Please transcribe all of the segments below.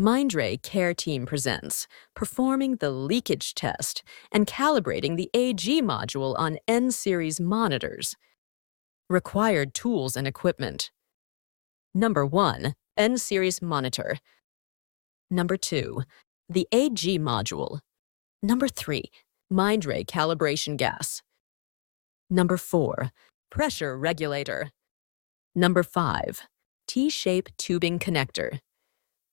Mindray Care Team presents performing the leakage test and calibrating the AG module on N-series monitors. Required tools and equipment. Number 1, N-series monitor. Number 2, the AG module. Number 3, Mindray calibration gas. Number 4, pressure regulator. Number 5, T-shape tubing connector.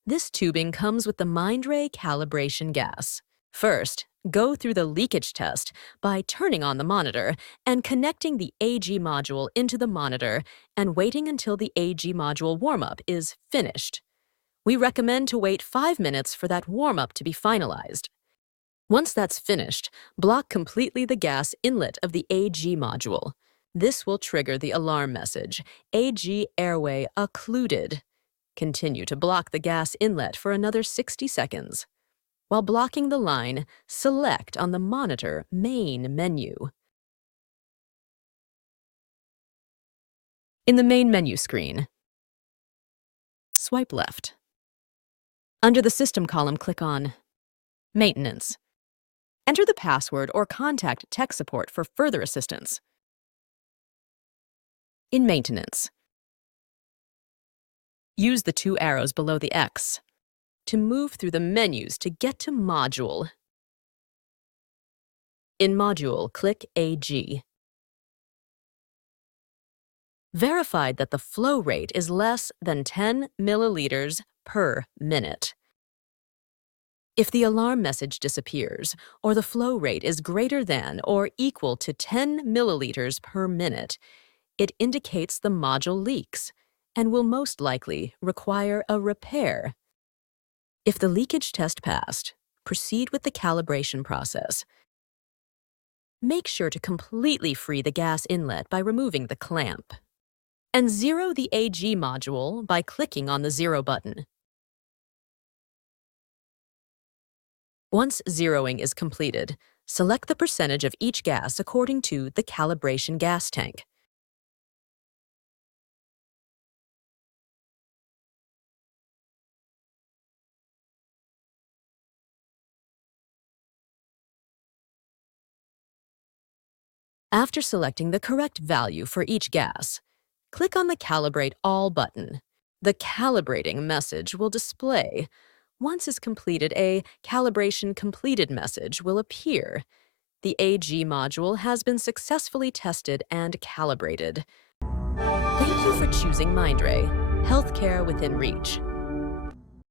This tubing comes with the Mindray calibration gas. First, go through the leakage test by turning on the monitor and connecting the AG module into the monitor and waiting until the AG module warm-up is finished. We recommend to wait 5 minutes for that warm-up to be finalized. Once that's finished, block completely the gas inlet of the AG module. This will trigger the alarm message, AG airway occluded. Continue to block the gas inlet for another 60 seconds. While blocking the line, select on the Monitor Main menu. In the main menu screen, swipe left. Under the System column, click on Maintenance. Enter the password or contact tech support for further assistance. In Maintenance, use the 2 arrows below the X to move through the menus to get to Module. In Module, click AG. Verified that the flow rate is less than 10 milliliters per minute. If the alarm message disappears or the flow rate is greater than or equal to 10 milliliters per minute, it indicates the module leaks and will most likely require a repair. If the leakage test passed, proceed with the calibration process. Make sure to completely free the gas inlet by removing the clamp. And zero the AG module by clicking on the zero button. Once zeroing is completed, select the percentage of each gas according to the calibration gas tank. After selecting the correct value for each gas, click on the Calibrate All button. The Calibrating message will display. Once is completed, a Calibration Completed message will appear. The AG module has been successfully tested and calibrated. Thank you for choosing Mindray, healthcare within reach.